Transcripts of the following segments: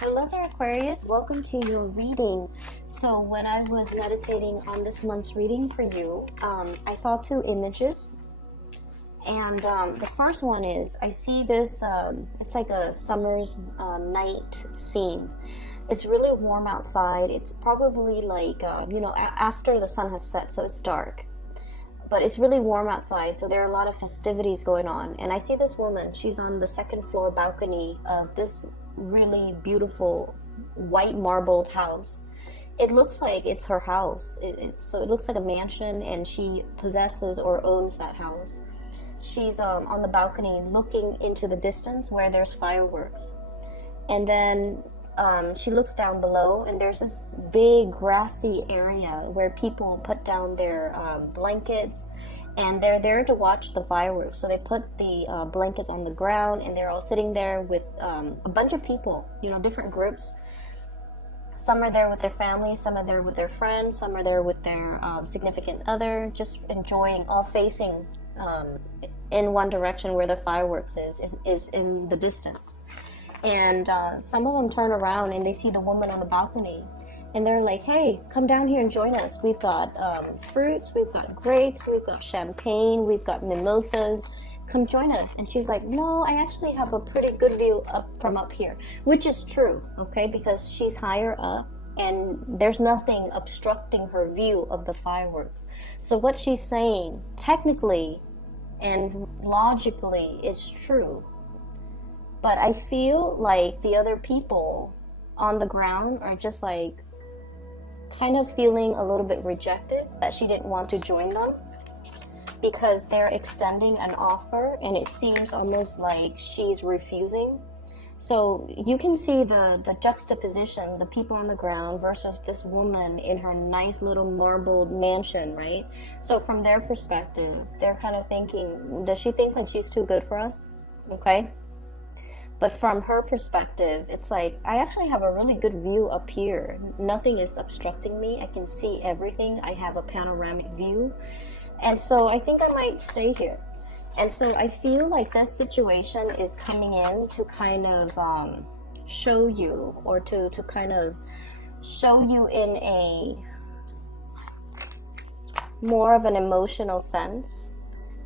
Hello there, Aquarius. Welcome to your reading. So when I was meditating on this month's reading for you, I saw two images. And the first one is, I see this, it's like a summer's night scene. It's really warm outside. It's probably like, after the sun has set, so it's dark. But it's really warm outside, so there are a lot of festivities going on. And I see this woman, she's on the second floor balcony of this really beautiful white marbled house. It looks like it's her house. So it looks like a mansion, and she possesses or owns that house. She's on the balcony looking into the distance where there's fireworks. And then she looks down below, and there's this big grassy area where people put down their blankets, and they're there to watch the fireworks. So they put the blankets on the ground, and they're all sitting there with a bunch of people, different groups. Some are there with their families, some are there with their friends, some are there with their significant other, just enjoying, all facing in one direction where the fireworks is in the distance. And some of them turn around and they see the woman on the balcony, and they're like, hey, come down here and join us. We've got fruits, we've got grapes, we've got champagne, we've got mimosas. Come join us. And she's like, no, I actually have a pretty good view from up here, which is true, okay, because she's higher up and there's nothing obstructing her view of the fireworks. So what she's saying technically and logically is true. But I feel like the other people on the ground are just like kind of feeling a little bit rejected, that she didn't want to join them because they're extending an offer, and it seems almost like she's refusing. So you can see the juxtaposition, the people on the ground versus this woman in her nice little marbled mansion, right? So from their perspective, they're kind of thinking, does she think that she's too good for us? Okay. But from her perspective, it's like, I actually have a really good view up here. Nothing is obstructing me. I can see everything. I have a panoramic view. And so I think I might stay here. And so I feel like this situation is coming in to kind of show you, or to kind of show you in a more of an emotional sense,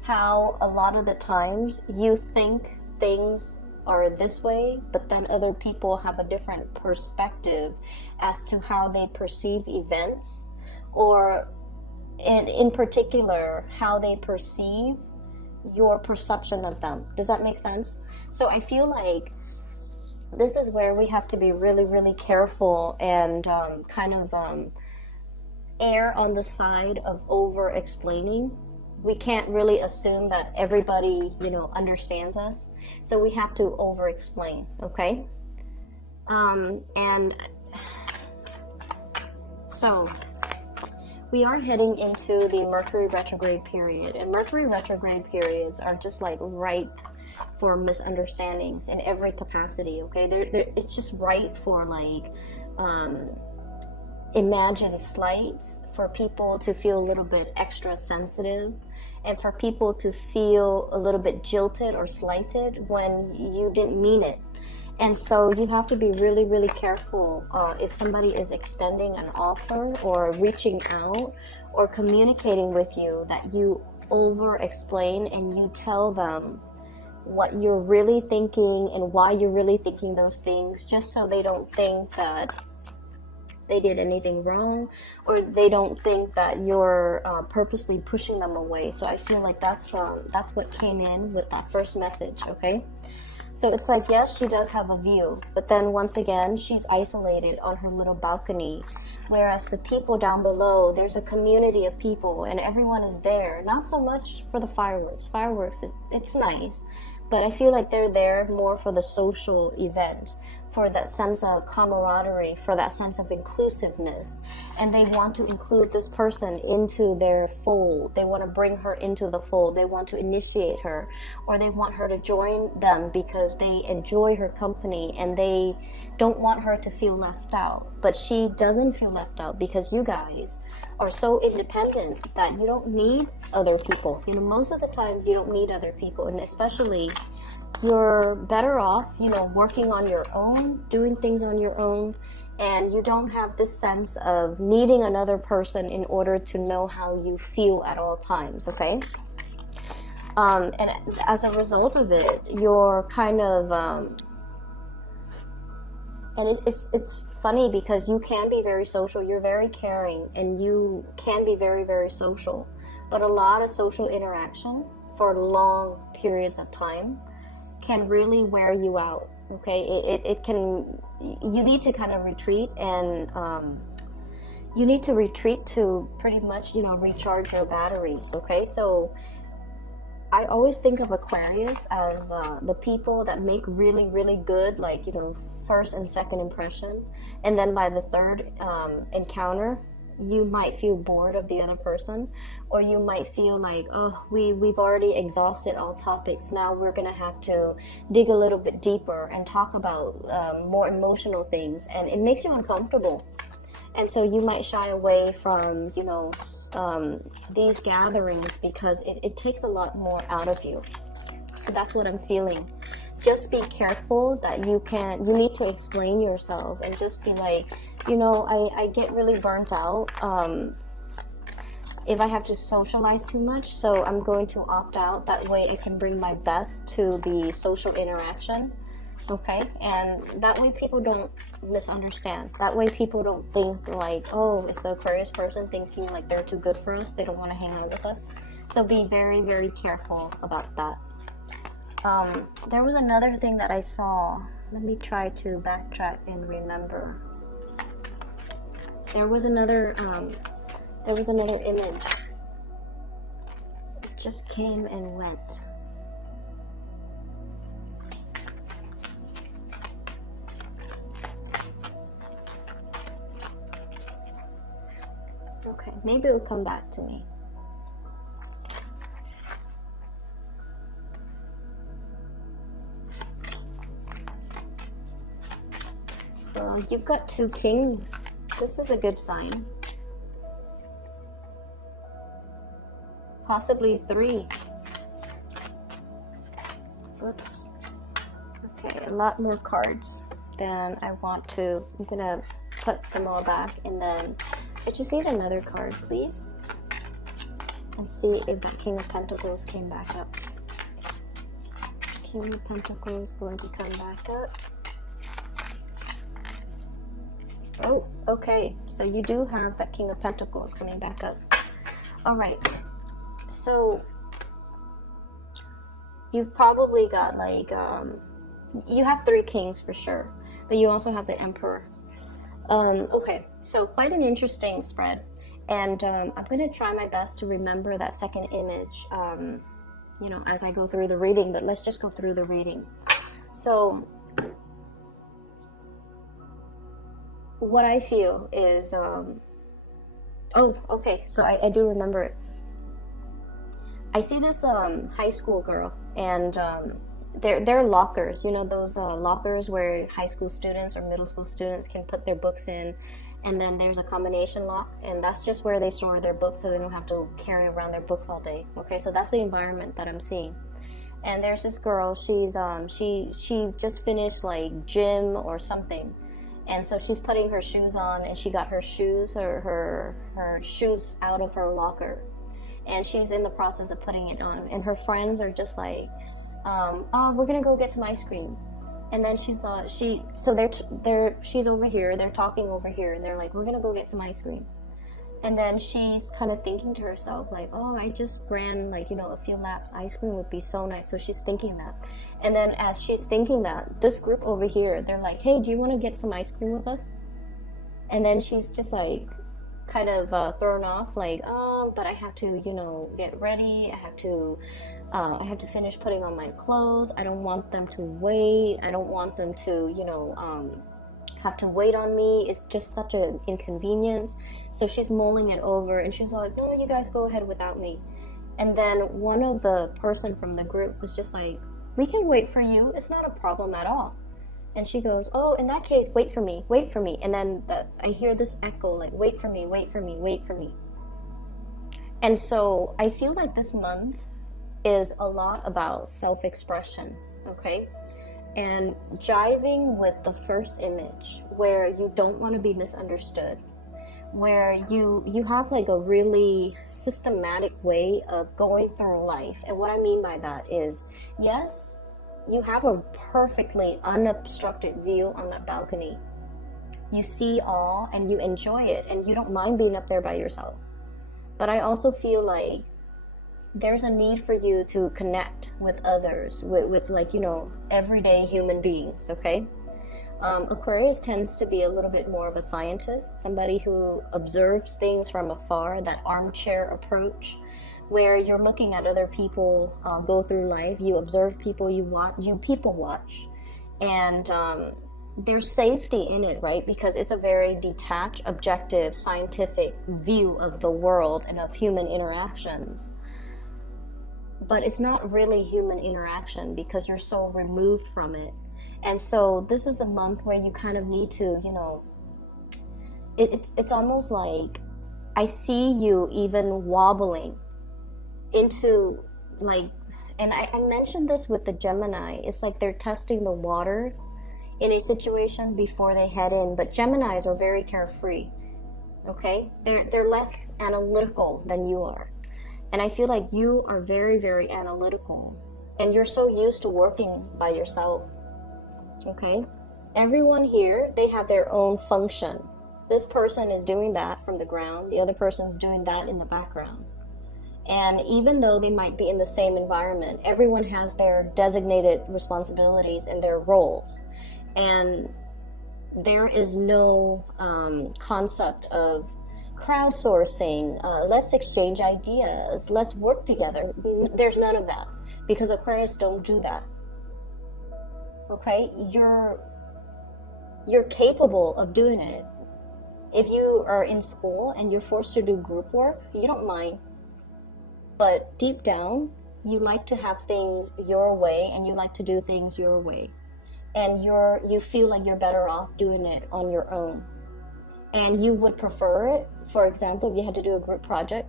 how a lot of the times you think things are this way, but then other people have a different perspective as to how they perceive events, or in particular how they perceive your perception of them. Does that make sense? So I feel like this is where we have to be really, really careful and err on the side of over explaining. We can't really assume that everybody, understands us. So we have to over-explain, okay? And so we are heading into the Mercury retrograde period. And Mercury retrograde periods are just like ripe for misunderstandings in every capacity, okay? It's just ripe for like imagined slights, for people to feel a little bit extra sensitive, and for people to feel a little bit jilted or slighted when you didn't mean it. And so you have to be really, really careful if somebody is extending an offer or reaching out or communicating with you, that you over explain and you tell them what you're really thinking and why you're really thinking those things, just so they don't think that they did anything wrong, or they don't think that you're purposely pushing them away. So I feel like that's what came in with that first message, okay? So it's like, yes, she does have a view, but then once again, she's isolated on her little balcony, whereas the people down below, there's a community of people and everyone is there. Not so much for the fireworks. It's nice, but I feel like they're there more for the social event, for that sense of camaraderie, for that sense of inclusiveness. And they want to include this person into their fold. They want to bring her into the fold. They want to initiate her, or they want her to join them because they enjoy her company and they don't want her to feel left out. But she doesn't feel left out because you guys are so independent that you don't need other people. Most of the time you don't need other people, and especially you're better off, you know, working on your own, doing things on your own, and you don't have this sense of needing another person in order to know how you feel at all times, okay? And as a result of it, you're kind of, and it's funny because you can be very social, you're very caring, and you can be very, very social, but a lot of social interaction for long periods of time can really wear you out, okay? It can, you need to kind of retreat, and you need to retreat to pretty much, you know, recharge your batteries, okay? So I always think of Aquarius as the people that make really, really good, like, you know, first and second impression. And then by the third encounter, you might feel bored of the other person, or you might feel like, oh, we've already exhausted all topics. Now we're going to have to dig a little bit deeper and talk about more emotional things. And it makes you uncomfortable. And so you might shy away from, you know, these gatherings because it takes a lot more out of you. So that's what I'm feeling. Just be careful that you need to explain yourself, and just be like, you know, I get really burnt out if I have to socialize too much, so I'm going to opt out. That way I can bring my best to the social interaction. Okay, and that way people don't misunderstand. That way people don't think like, oh, is the Aquarius person thinking like they're too good for us, they don't want to hang out with us. So be very, very careful about that. There was another thing that I saw. Let me try to backtrack and remember. There was another image. It just came and went. Okay, maybe it'll come back to me. You've got 2 kings. This is a good sign. Possibly 3. Whoops. Okay, a lot more cards than I want to. I'm gonna put them all back, and then I just need another card, please. And see if that King of Pentacles came back up. King of Pentacles going to come back up. Oh, okay. So you do have that King of Pentacles coming back up. All right. So you've probably got like, you have 3 kings for sure, but you also have the Emperor. Okay, so quite an interesting spread. And I'm going to try my best to remember that second image, you know, as I go through the reading, but let's just go through the reading. So what I feel is, oh, okay, so I do remember it. I see this high school girl, and they're lockers, you know, those lockers where high school students or middle school students can put their books in, and then there's a combination lock, and that's just where they store their books so they don't have to carry around their books all day. Okay, so that's the environment that I'm seeing. And there's this girl, she's she just finished like gym or something, and so she's putting her shoes on, and she got her shoes her shoes out of her locker, and she's in the process of putting it on, and her friends are just like, oh, we're gonna go get some ice cream. And then she's over here, they're talking over here, and they're like, we're gonna go get some ice cream. And then she's kind of thinking to herself like, oh, I just ran like, you know, a few laps, ice cream would be so nice. So she's thinking that. And then as she's thinking that, this group over here, they're like, hey, do you want to get some ice cream with us? And then she's just like kind of thrown off, like, but I have to, you know, get ready, I have to finish putting on my clothes, I don't want them to wait, I don't want them to, you know, have to wait on me, it's just such an inconvenience. So she's mulling it over, and she's like, no, you guys go ahead without me. And then one of the person from the group was just like, we can wait for you, it's not a problem at all. And she goes, oh, in that case, wait for me. And then I hear this echo, like, wait for me. And so I feel like this month is a lot about self-expression. okay? And jiving with the first image, where you don't want to be misunderstood, where you have like a really systematic way of going through life. And what I mean by that is, yes, you have a perfectly unobstructed view on that balcony. You see all and you enjoy it, and you don't mind being up there by yourself. But I also feel like there's a need for you to connect with others, with like, you know, everyday human beings, okay? Aquarius tends to be a little bit more of a scientist, somebody who observes things from afar, that armchair approach, where you're looking at other people go through life. You observe people, you people watch, and there's safety in it, right? Because it's a very detached, objective, scientific view of the world and of human interactions. But it's not really human interaction because you're so removed from it. And so this is a month where you kind of need to, you know, it's almost like I see you even wobbling into like, and I mentioned this with the Gemini, it's like they're testing the water in a situation before they head in. But Geminis are very carefree, okay? They're less analytical than you are. And I feel like you are very, very analytical, and you're so used to working by yourself, okay? Everyone here, they have their own function. This person is doing that from the ground, the other person's doing that in the background. And even though they might be in the same environment, everyone has their designated responsibilities and their roles. And there is no concept of crowdsourcing, let's exchange ideas, let's work together. There's none of that, because Aquarius don't do that. Okay, you're capable of doing it. If you are in school and you're forced to do group work, you don't mind. But deep down, you like to have things your way, and you like to do things your way. And you feel like you're better off doing it on your own. And you would prefer it, for example, if you had to do a group project,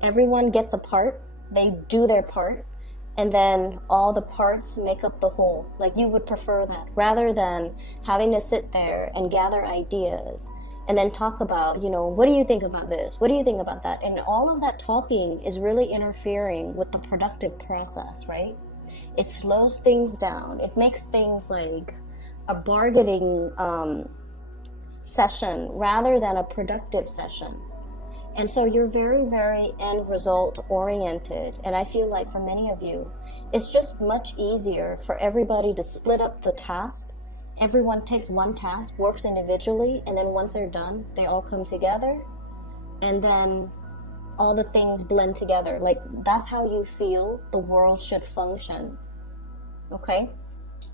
everyone gets a part, they do their part, and then all the parts make up the whole. Like, you would prefer that, rather than having to sit there and gather ideas and then talk about, you know, what do you think about this? What do you think about that? And all of that talking is really interfering with the productive process, right? It slows things down. It makes things like a bargaining session rather than a productive session. And so you're very, very end result oriented. And I feel like for many of you, it's just much easier for everybody to split up the task. Everyone takes one task, works individually, and then once they're done, they all come together, and then all the things blend together. Like, that's how you feel the world should function. Okay?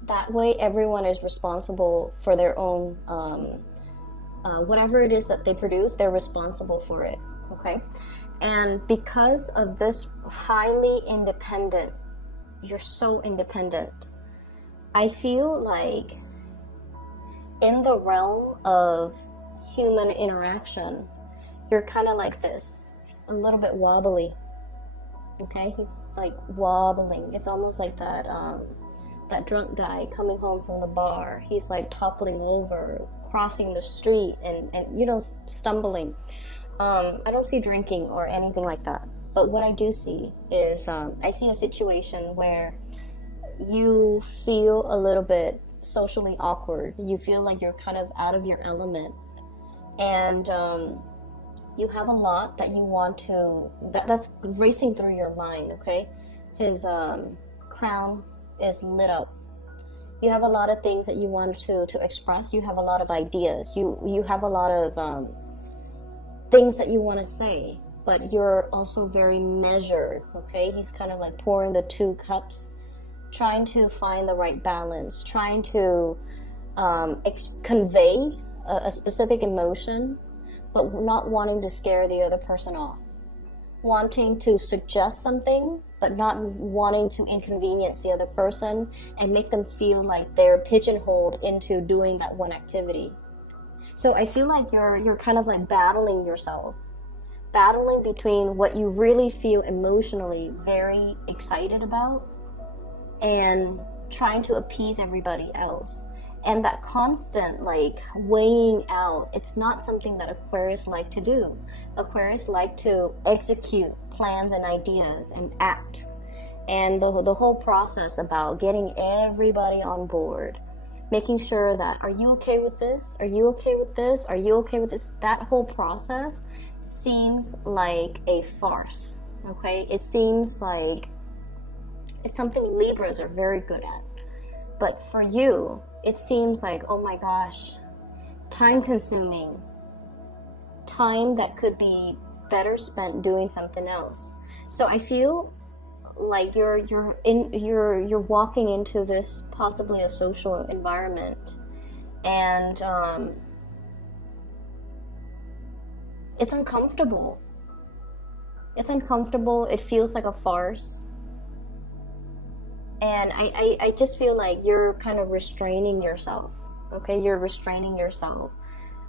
That way everyone is responsible for their own whatever it is that they produce, they're responsible for it, okay? And because of this highly independent, you're so independent, I feel like in the realm of human interaction, you're kind of like this, a little bit wobbly, okay? He's like wobbling. It's almost like that drunk guy coming home from the bar. He's like toppling over, crossing the street, and you know, stumbling. I don't see drinking or anything like that, but what I do see is I see a situation where you feel a little bit socially awkward. You feel like you're kind of out of your element, and you have a lot that you want to, that's racing through your mind, okay? His crown is lit up. You have a lot of things that you want to express. You have a lot of ideas. You have a lot of things that you want to say, but you're also very measured, okay? He's kind of like pouring the two cups, trying to find the right balance, trying to convey a specific emotion, but not wanting to scare the other person off. Wanting to suggest something, but not wanting to inconvenience the other person and make them feel like they're pigeonholed into doing that one activity. So I feel like you're kind of like battling yourself, battling between what you really feel emotionally very excited about and trying to appease everybody else. And that constant like weighing out, it's not something that Aquarius like to do. Aquarius like to execute plans and ideas and act. And the whole process about getting everybody on board, making sure that, are you okay with this? Are you okay with this? Are you okay with this? That whole process seems like a farce, okay? It seems like it's something Libras are very good at. But for you, it seems like, oh my gosh, time consuming, time that could be better spent doing something else. So I feel like you're walking into this possibly a social environment, and it's uncomfortable. It's uncomfortable. It feels like a farce. And I just feel like you're kind of restraining yourself, okay? You're restraining yourself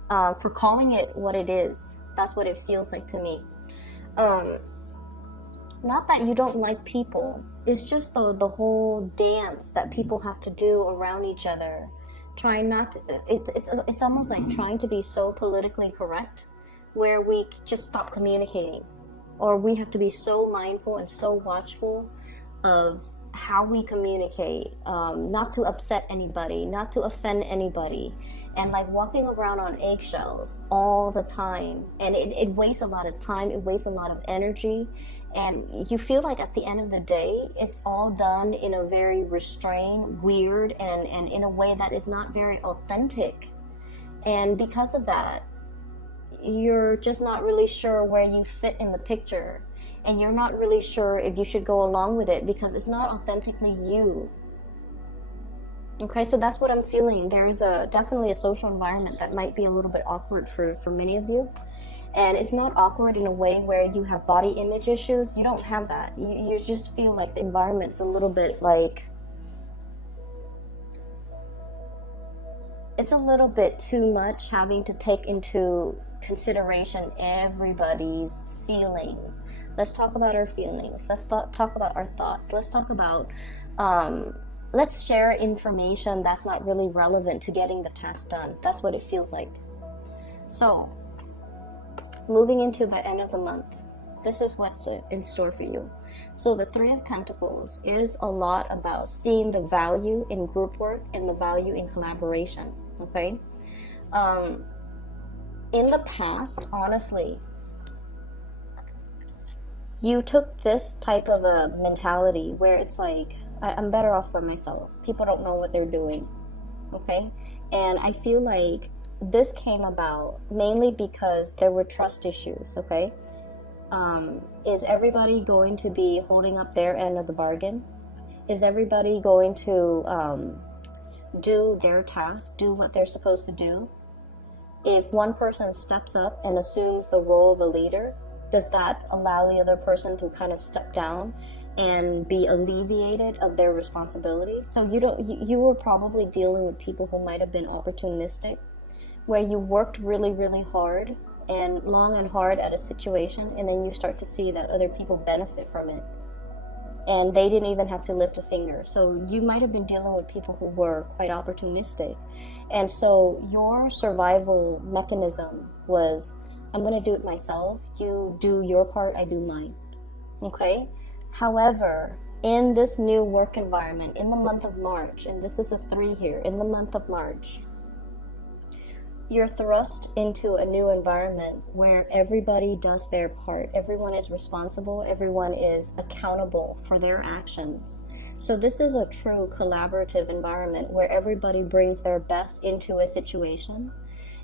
for calling it what it is. That's what it feels like to me. Not that you don't like people. It's just the whole dance that people have to do around each other. Trying not to, it's almost like trying to be so politically correct where we just stop communicating. Or we have to be so mindful and so watchful of how we communicate, not to upset anybody, not to offend anybody, and like walking around on eggshells all the time. And it wastes a lot of time, it wastes a lot of energy, and you feel like at the end of the day, it's all done in a very restrained, weird, and in a way that is not very authentic. And because of that, you're just not really sure where you fit in the picture. And you're not really sure if you should go along with it because it's not authentically you. Okay, so that's what I'm feeling. There's definitely a social environment that might be a little bit awkward for many of you. And it's not awkward in a way where you have body image issues. You don't have that. You just feel like the environment's a little bit like, it's a little bit too much having to take into consideration everybody's feelings. Let's talk about our feelings. Let's talk about our thoughts. Let's talk about, let's share information that's not really relevant to getting the task done. That's what it feels like. So, moving into the end of the month, this is what's in store for you. So the Three of Pentacles is a lot about seeing the value in group work and the value in collaboration, okay? In the past, honestly, you took this type of a mentality where it's like, I'm better off by myself. People don't know what they're doing, okay? And I feel like this came about mainly because there were trust issues, okay? Is everybody going to be holding up their end of the bargain? Is everybody going to do their task, do what they're supposed to do? If one person steps up and assumes the role of a leader, does that allow the other person to kind of step down and be alleviated of their responsibility? So you were probably dealing with people who might have been opportunistic, where you worked really, really hard and long and hard at a situation, and then you start to see that other people benefit from it. And they didn't even have to lift a finger. So you might have been dealing with people who were quite opportunistic. And so your survival mechanism was, I'm going to do it myself. You do your part, I do mine. Okay? However, in this new work environment, in the month of March, and this is a 3 here, in the month of March, you're thrust into a new environment where everybody does their part. Everyone is responsible. Everyone is accountable for their actions. So this is a true collaborative environment where everybody brings their best into a situation,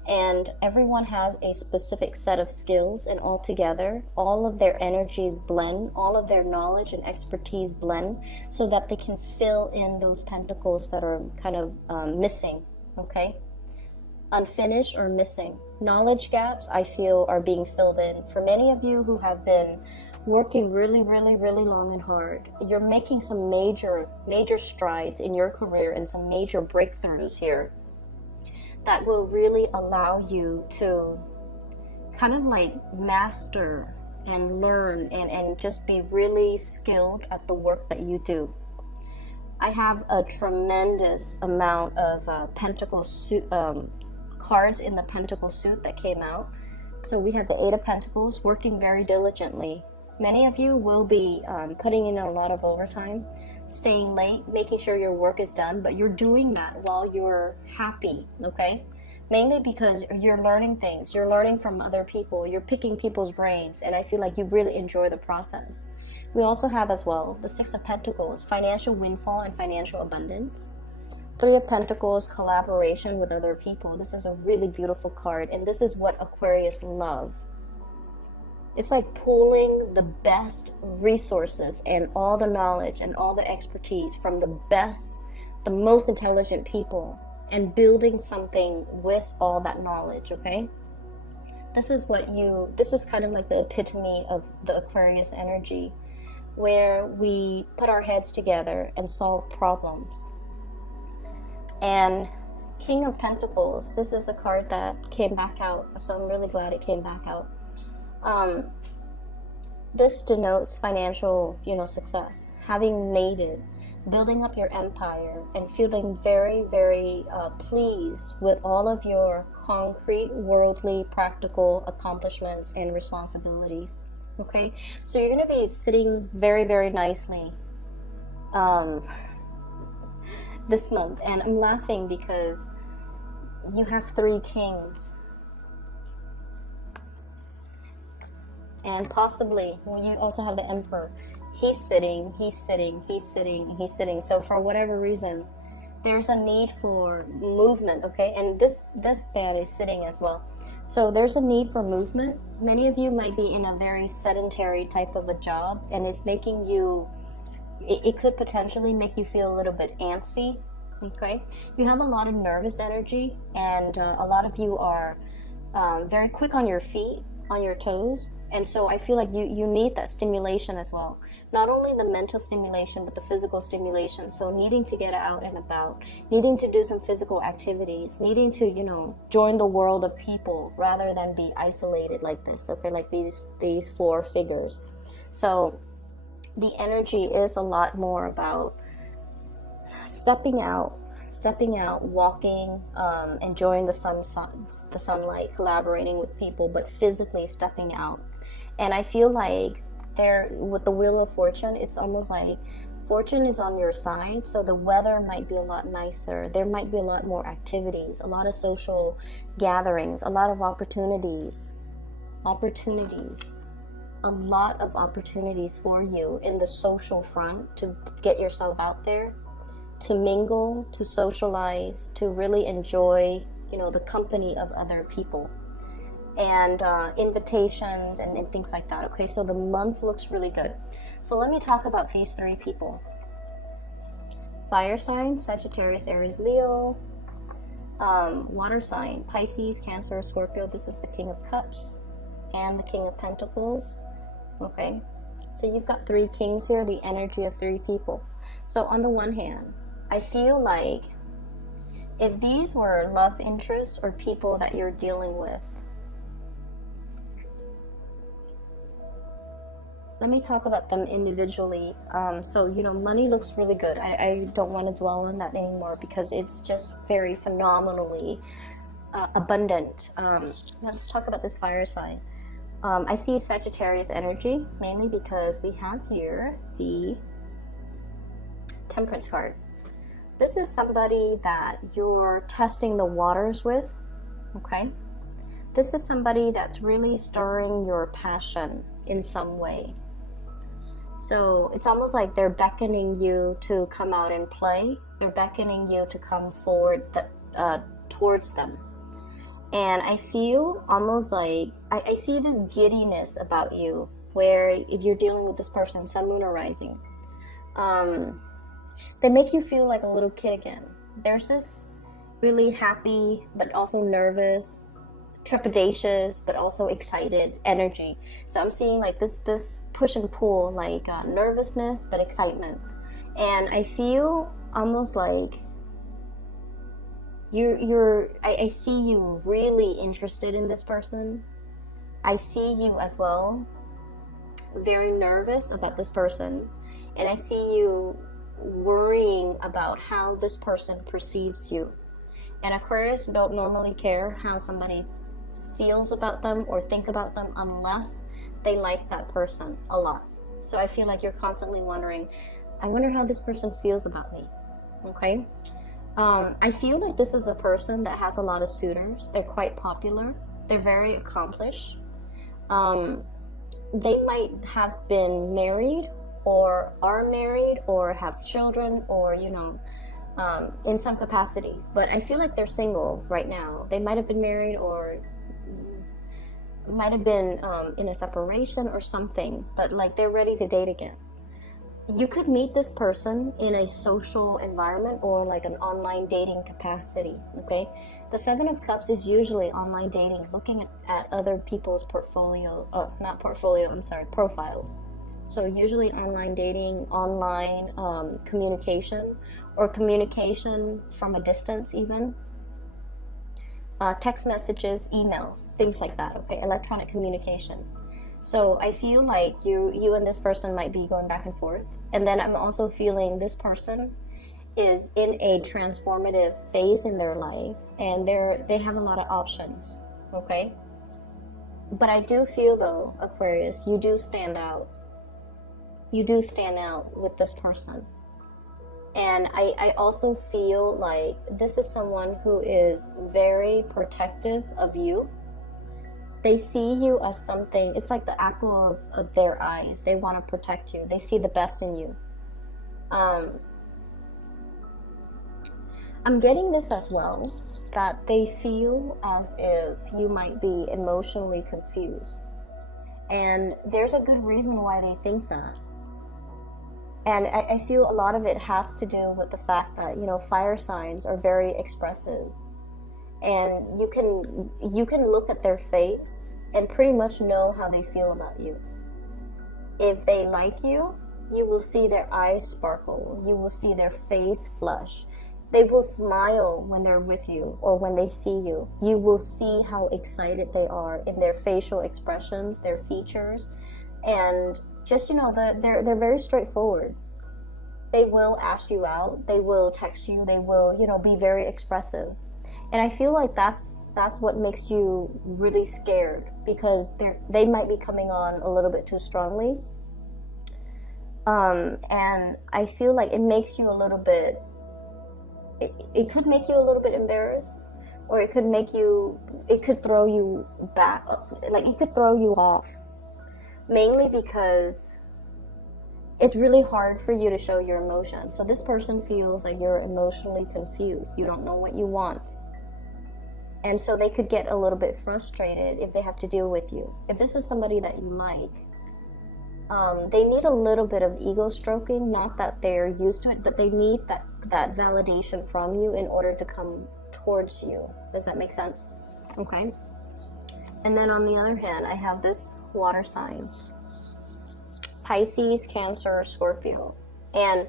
and everyone has a specific set of skills, and all together, all of their energies blend, all of their knowledge and expertise blend, so that they can fill in those pentacles that are kind of missing, okay? Unfinished or missing. Knowledge gaps, I feel, are being filled in. For many of you who have been working really, really, really long and hard, you're making some major strides in your career and some major breakthroughs here that will really allow you to kind of like master and learn and just be really skilled at the work that you do. I have a tremendous amount of pentacle suit cards in the pentacle suit that came out. So we have the Eight of Pentacles, working very diligently. Many of you will be putting in a lot of overtime, staying late, making sure your work is done, but you're doing that while you're happy, okay? Mainly because you're learning things, you're learning from other people, you're picking people's brains, and I feel like you really enjoy the process. We also have as well the Six of Pentacles, financial windfall and financial abundance. Three of Pentacles, collaboration with other people. This is a really beautiful card, and this is what Aquarius love. It's like pulling the best resources and all the knowledge and all the expertise from the best, the most intelligent people, and building something with all that knowledge, okay? This is kind of like the epitome of the Aquarius energy, where we put our heads together and solve problems. And King of Pentacles, this is the card that came back out, so I'm really glad it came back out. This denotes financial, success, having made it, building up your empire, and feeling very, very pleased with all of your concrete, worldly, practical accomplishments and responsibilities. Okay, so you're going to be sitting very, very nicely this month, and I'm laughing because you have three kings, and possibly when you also have the Emperor, he's sitting. So for whatever reason, there's a need for movement, okay? And this man is sitting as well. So there's a need for movement. Many of you might be in a very sedentary type of a job, and it's making you, it could potentially make you feel a little bit antsy, okay? You have a lot of nervous energy, and a lot of you are very quick on your feet, on your toes. And so I feel like you need that stimulation as well. Not only the mental stimulation, but the physical stimulation. So needing to get out and about, needing to do some physical activities, needing to, join the world of people rather than be isolated like this, okay, like these four figures. So the energy is a lot more about stepping out, walking, enjoying the sunlight, collaborating with people, but physically stepping out. And I feel like with the Wheel of Fortune, it's almost like fortune is on your side, so the weather might be a lot nicer. There might be a lot more activities, a lot of social gatherings, a lot of opportunities, a lot of opportunities for you in the social front to get yourself out there, to mingle, to socialize, to really enjoy, the company of other people, and invitations and things like that. Okay, so the month looks really good. So let me talk about these three people. Fire sign, Sagittarius, Aries, Leo. Water sign, Pisces, Cancer, Scorpio. This is the King of Cups and the King of Pentacles. Okay, so you've got three kings here, the energy of three people. So on the one hand, I feel like if these were love interests or people that you're dealing with, let me talk about them individually. So, money looks really good. I don't want to dwell on that anymore because it's just very phenomenally abundant. Let's talk about this fire sign. I see Sagittarius energy, mainly because we have here the Temperance card. This is somebody that you're testing the waters with, okay? This is somebody that's really stirring your passion in some way. So it's almost like they're beckoning you to come out and play. They're beckoning you to come forward towards them. And I feel almost like, I see this giddiness about you, where if you're dealing with this person, sun, moon, or rising, they make you feel like a little kid again. There's this really happy, but also nervous, trepidatious, but also excited energy. So I'm seeing like this push and pull, like nervousness, but excitement. And I feel almost like I see you really interested in this person. I see you as well very nervous about this person, and I see you worrying about how this person perceives you. And Aquarius don't normally care how somebody feels about them or think about them unless they like that person a lot. So I feel like you're constantly wondering, I wonder how this person feels about me. Okay? I feel like this is a person that has a lot of suitors. They're quite popular. They're very accomplished. They might have been married or are married or have children or, you know, in some capacity. But I feel like they're single right now. They might have been married or might have been in a separation or something. But like they're ready to date again. You could meet this person in a social environment or like an online dating capacity, okay? The Seven of Cups is usually online dating, looking at other people's profiles. So usually online dating, online communication, or communication from a distance even. Text messages, emails, things like that, okay? Electronic communication. So I feel like you and this person might be going back and forth. And then I'm also feeling this person is in a transformative phase in their life, and they have a lot of options, okay? But I do feel though, Aquarius, you do stand out. You do stand out with this person. And I also feel like this is someone who is very protective of you. They see you as something, it's like the apple of their eyes. They want to protect you. They see the best in you. I'm getting this as well, that they feel as if you might be emotionally confused. And there's a good reason why they think that. And I feel a lot of it has to do with the fact that, you know, fire signs are very expressive. And you can look at their face and pretty much know how they feel about you. If they like you, you will see their eyes sparkle. You will see their face flush. They will smile when they're with you or when they see you. You will see how excited they are in their facial expressions, their features, and just, you know, they're very straightforward. They will ask you out. They will text you. They will, you know, be very expressive. And I feel like that's what makes you really scared, because they might be coming on a little bit too strongly. And I feel like it makes you a little bit, it could make you a little bit embarrassed, or it could throw you back, like it could throw you off. Mainly because it's really hard for you to show your emotions. So this person feels like you're emotionally confused. You don't know what you want. And so they could get a little bit frustrated if they have to deal with you. If this is somebody that you like, they need a little bit of ego stroking. Not that they're used to it, but they need that validation from you in order to come towards you. Does that make sense? Okay. And then on the other hand, I have this water sign. Pisces, Cancer, Scorpio. And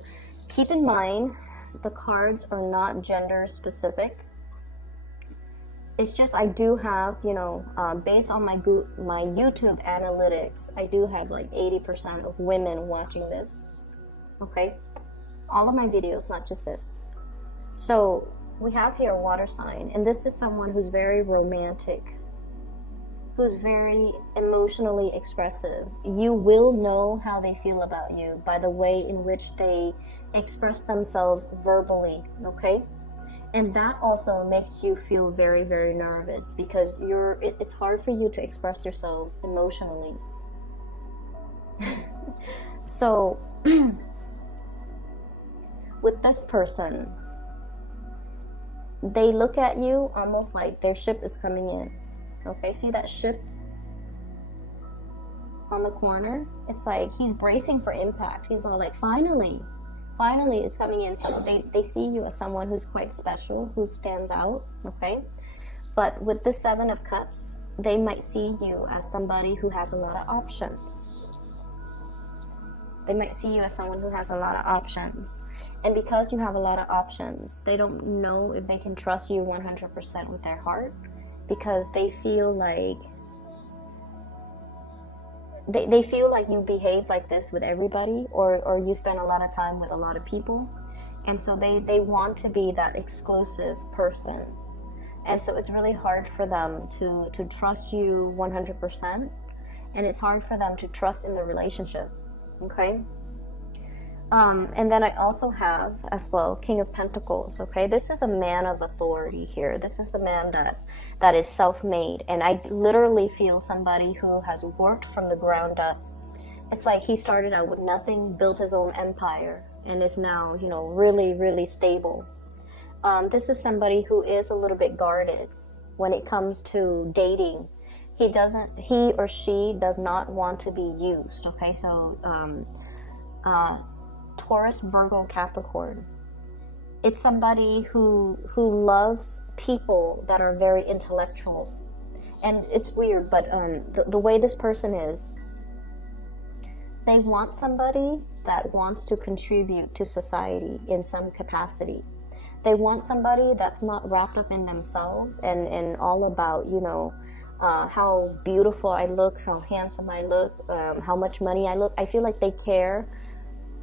keep in mind, the cards are not gender specific. It's just I do have, you know, based on my YouTube analytics, I do have like 80% of women watching this. Okay? All of my videos, not just this. So we have here a water sign, and this is someone who's very romantic, who's very emotionally expressive. You will know how they feel about you by the way in which they express themselves verbally, okay? And that also makes you feel very, very nervous, because it's hard for you to express yourself emotionally. So, with this person, they look at you almost like their ship is coming in. Okay, see that ship on the corner? It's like he's bracing for impact. He's all like, finally it's coming in. So they see you as someone who's quite special, who stands out, okay? But with the Seven of Cups, they might see you as somebody who has a lot of options. They might see you as someone who has a lot of options. And because you have a lot of options, they don't know if they can trust you 100% with their heart, because they feel like they feel like you behave like this with everybody, or you spend a lot of time with a lot of people, and so they want to be that exclusive person. And so it's really hard for them to trust you 100%, and it's hard for them to trust in the relationship. Okay. And then I also have as well King of Pentacles. Okay, this is a man of authority here. This is the man that is self-made, and I literally feel somebody who has worked from the ground up. It's like he started out with nothing, built his own empire, and is now, you know, really, really stable. This is somebody who is a little bit guarded when it comes to dating. He or she does not want to be used. Okay, so Taurus, Virgo, Capricorn. It's somebody who loves people that are very intellectual. And it's weird, but the way this person is, they want somebody that wants to contribute to society in some capacity. They want somebody that's not wrapped up in themselves and all about, you know, how beautiful I look, how handsome I look, how much money I look. I feel like they care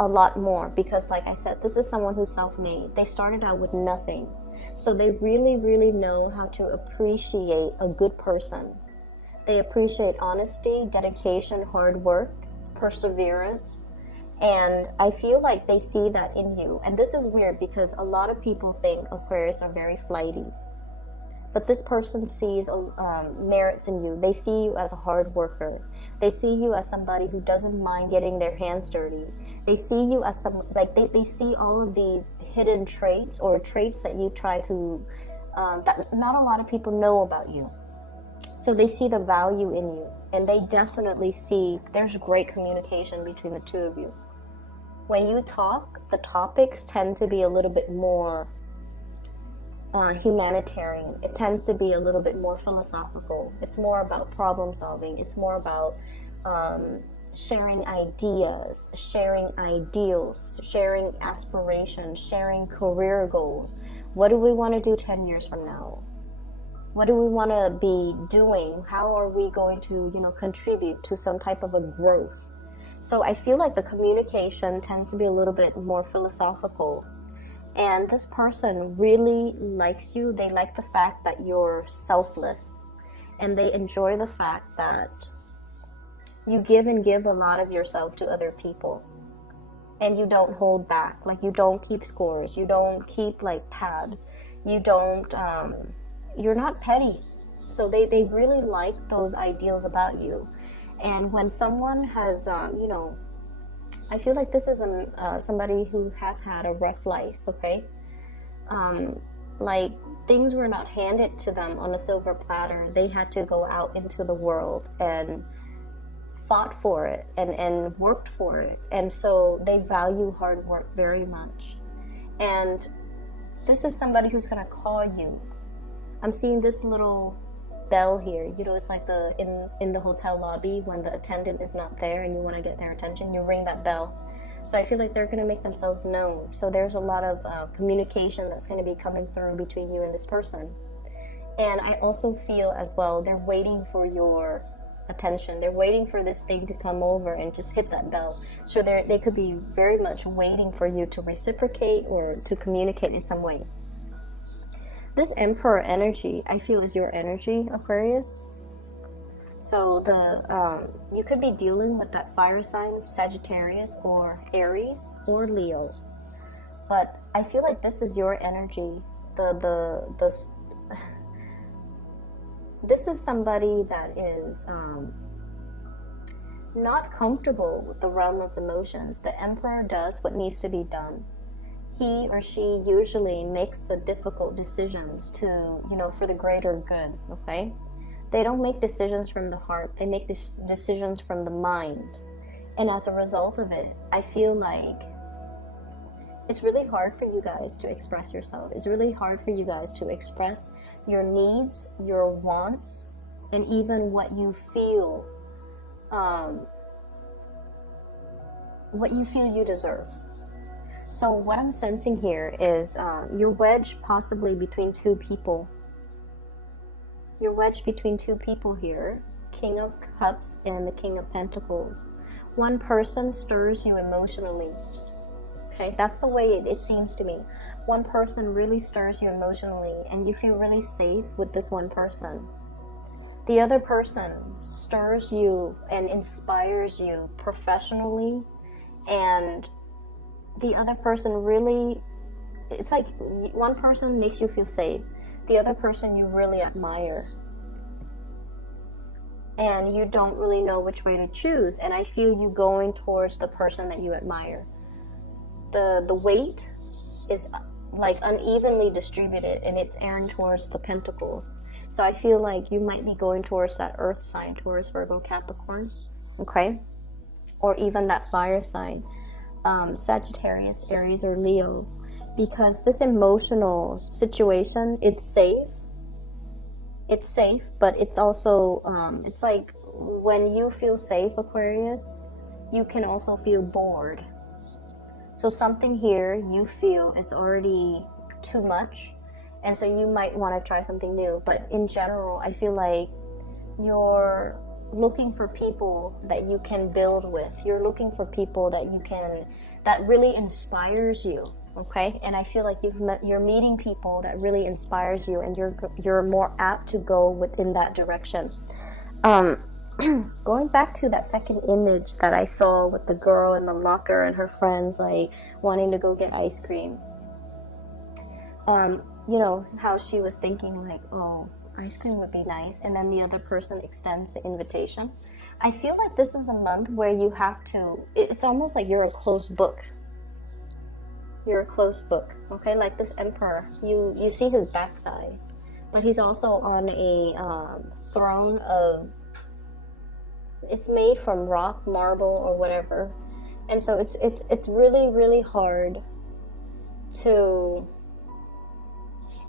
a lot more because, like I said, this is someone who's self-made. They started out with nothing. So they really, really know how to appreciate a good person. They appreciate honesty, dedication, hard work, perseverance. And I feel like they see that in you. And this is weird because a lot of people think Aquarius are very flighty. But this person sees merits in you. They see you as a hard worker. They see you as somebody who doesn't mind getting their hands dirty. They see you as they see all of these hidden traits or traits that you try to, that not a lot of people know about you. So they see the value in you. And they definitely see there's great communication between the two of you. When you talk, the topics tend to be a little bit more humanitarian. It tends to be a little bit more philosophical. It's more about problem solving. It's more about sharing ideas, sharing ideals, sharing aspirations, sharing career goals. What do we want to do 10 years from now? What do we want to be doing? How are we going to, you know, contribute to some type of a growth? So I feel like the communication tends to be a little bit more philosophical. And this person really likes you. They like the fact that you're selfless. And they enjoy the fact that you give a lot of yourself to other people. And you don't hold back. Like, you don't keep scores. You don't keep, like, tabs. You don't, you're not petty. So they really like those ideals about you. And when someone has, you know, I feel like this is somebody who has had a rough life, okay? Like, things were not handed to them on a silver platter. They had to go out into the world and fought for it and worked for it. And so they value hard work very much. And this is somebody who's going to call you. I'm seeing this little bell here. You know, it's like in the hotel lobby when the attendant is not there and you want to get their attention, you ring that bell. So I feel like they're going to make themselves known. So there's a lot of communication that's going to be coming through between you and this person. And I also feel as well, they're waiting for your attention. They're waiting for this thing to come over and just hit that bell. So they could be very much waiting for you to reciprocate or to communicate in some way. This Emperor energy, I feel, is your energy, Aquarius. So you could be dealing with that fire sign, Sagittarius or Aries or Leo. But I feel like this is your energy. This is somebody that is not comfortable with the realm of emotions. The Emperor does what needs to be done. He or she usually makes the difficult decisions to, you know, for the greater good, okay? They don't make decisions from the heart. They make decisions from the mind. And as a result of it, I feel like it's really hard for you guys to express yourself. It's really hard for you guys to express your needs, your wants, and even what you feel you deserve. So what I'm sensing here is you're wedged possibly between two people. You're wedged between two people here. King of Cups and the King of Pentacles. One person stirs you emotionally. Okay, that's the way it seems to me. One person really stirs you emotionally, and you feel really safe with this one person. The other person stirs you and inspires you professionally, and the other person really, it's like one person makes you feel safe. The other person you really admire. And you don't really know which way to choose. And I feel you going towards the person that you admire. The weight is like unevenly distributed, and it's airing towards the pentacles. So I feel like you might be going towards that earth sign, Taurus, Virgo, Capricorn. Okay? Or even that fire sign, Sagittarius, Aries, or Leo. Because this emotional situation, it's safe. It's safe, but it's also, it's like when you feel safe, Aquarius, you can also feel bored. So something here, you feel it's already too much, and so you might want to try something new. But in general, I feel like you're looking for people that you can build with. You're looking for people that you can, that really inspires you. Okay, and I feel like you're meeting people that really inspires you, and you're more apt to go within that direction. Going back to that second image that I saw with the girl in the locker and her friends like wanting to go get ice cream. You know how she was thinking like, oh, ice cream would be nice, and then the other person extends the invitation. I feel like this is a month where you have to, it's almost like you're a closed book. You're a closed book, okay? Like this emperor, you see his backside, but he's also on a throne of, it's made from rock, marble, or whatever, and so it's really, really hard to,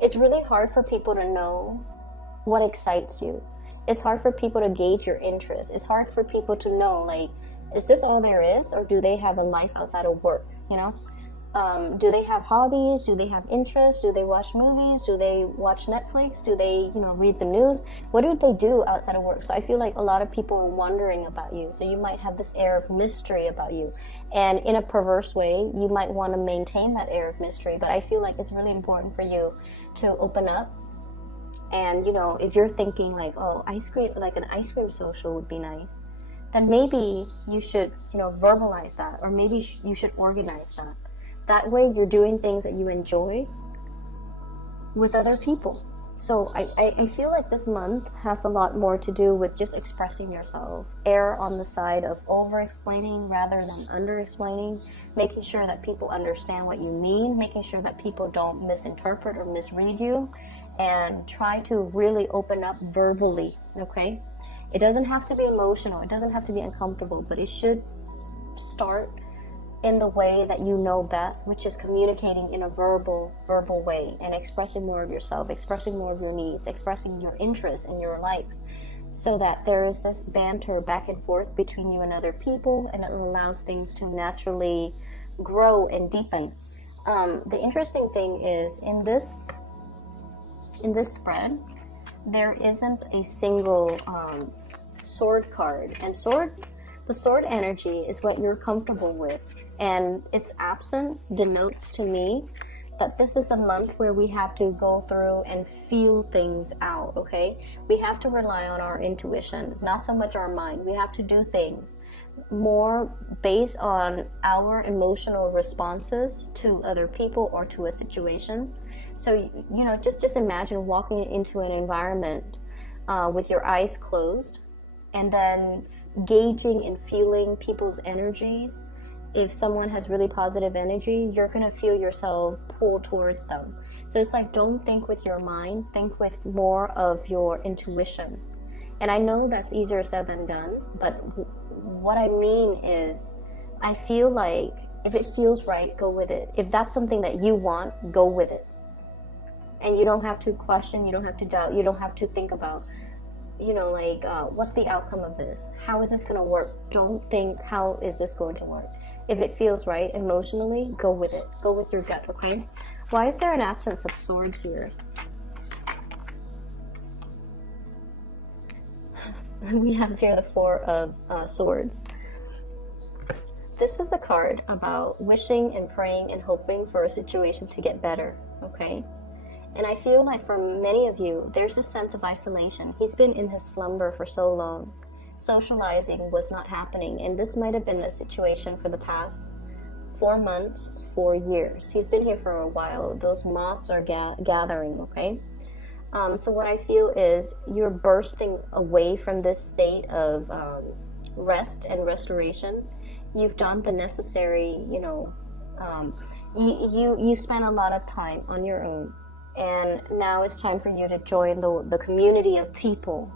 it's really hard for people to know what excites you. It's hard for people to gauge your interest. It's hard for people to know, like, is this all there is, or do they have a life outside of work, you know? Do they have hobbies? Do they have interests? Do they watch movies? Do they watch Netflix? Do they, read the news? What do they do outside of work? So I feel like a lot of people are wondering about you. So you might have this air of mystery about you. And in a perverse way, you might want to maintain that air of mystery. But I feel like it's really important for you to open up. And, if you're thinking like, oh, ice cream, like an ice cream social would be nice, then maybe you should, verbalize that. Or maybe you should organize that. That way you're doing things that you enjoy with other people. So I feel like this month has a lot more to do with just expressing yourself. Err on the side of over-explaining rather than under-explaining. Making sure that people understand what you mean. Making sure that people don't misinterpret or misread you. And try to really open up verbally, okay? It doesn't have to be emotional. It doesn't have to be uncomfortable. But it should start in the way that you know best, which is communicating in a verbal way and expressing more of yourself, expressing more of your needs, expressing your interests and your likes, so that there is this banter back and forth between you and other people, and it allows things to naturally grow and deepen. The interesting thing is in this spread, there isn't a single sword card, and the sword energy is what you're comfortable with. And its absence denotes to me that this is a month where we have to go through and feel things out, okay? We have to rely on our intuition, not so much our mind. We have to do things more based on our emotional responses to other people or to a situation. So, just imagine walking into an environment with your eyes closed and then gauging and feeling people's energies. If someone has really positive energy, you're going to feel yourself pull towards them. So it's like, don't think with your mind, think with more of your intuition. And I know that's easier said than done, but what I mean is, I feel like if it feels right, go with it. If that's something that you want, go with it. And you don't have to question, you don't have to doubt, you don't have to think about, what's the outcome of this? How is this going to work? Don't think, how is this going to work? If it feels right emotionally, go with it. Go with your gut, okay? Why is there an absence of swords here? we have here the Four of Swords. This is a card about wishing and praying and hoping for a situation to get better, okay? And I feel like for many of you, there's a sense of isolation. He's been in his slumber for so long. Socializing was not happening, and this might have been a situation for the past 4 months, 4 years. He's been here for a while. Those moths are gathering, okay? So what I feel is you're bursting away from this state of rest and restoration. You've done the necessary, you spent a lot of time on your own, and now it's time for you to join the community of people.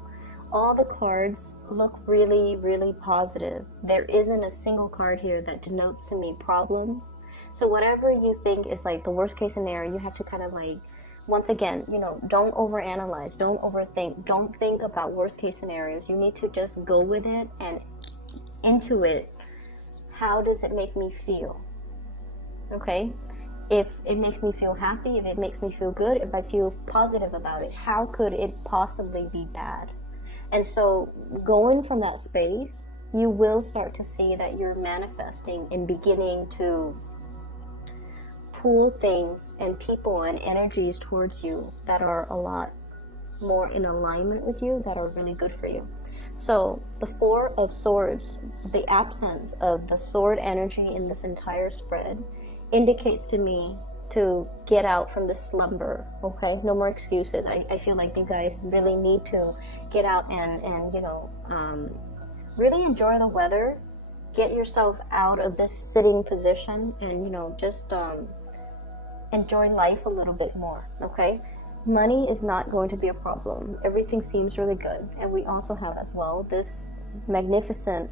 All the cards look really, really positive. There isn't a single card here that denotes to me problems. So whatever you think is like the worst case scenario, you have to kind of like, once again, don't overanalyze, don't overthink, don't think about worst case scenarios. You need to just go with it and into it. How does it make me feel? Okay? If it makes me feel happy, if it makes me feel good, if I feel positive about it, how could it possibly be bad? And so going from that space, you will start to see that you're manifesting and beginning to pull things and people and energies towards you that are a lot more in alignment with you, that are really good for you. So the Four of Swords, the absence of the sword energy in this entire spread, indicates to me to get out from the slumber, okay? No more excuses. I feel like you guys really need to get out and really enjoy the weather. Get yourself out of this sitting position and, just enjoy life a little bit more, okay? Money is not going to be a problem. Everything seems really good. And we also have as well this magnificent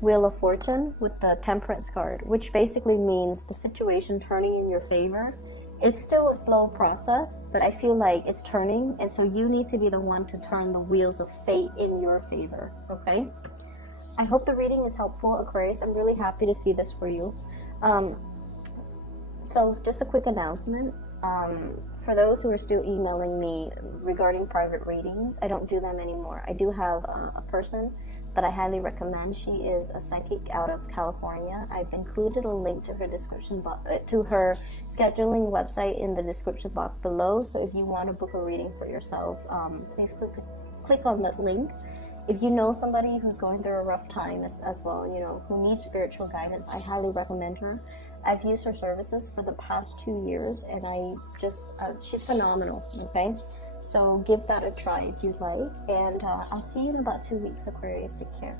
Wheel of Fortune with the Temperance card, which basically means the situation turning in your favor. It's still a slow process, but I feel like it's turning, and so you need to be the one to turn the wheels of fate in your favor, okay? I hope the reading is helpful, Aquarius. I'm really happy to see this for you. So just a quick announcement. For those who are still emailing me regarding private readings, I don't do them anymore. I do have a person that I highly recommend. She is a psychic out of California. I've included a link to her to her scheduling website in the description box below. So if you want to book a reading for yourself, please click on that link. If you know somebody who's going through a rough time as well, who needs spiritual guidance, I highly recommend her. I've used her services for the past 2 years, and she's phenomenal, okay? So give that a try if you'd like, and I'll see you in about 2 weeks, Aquarius. Take care.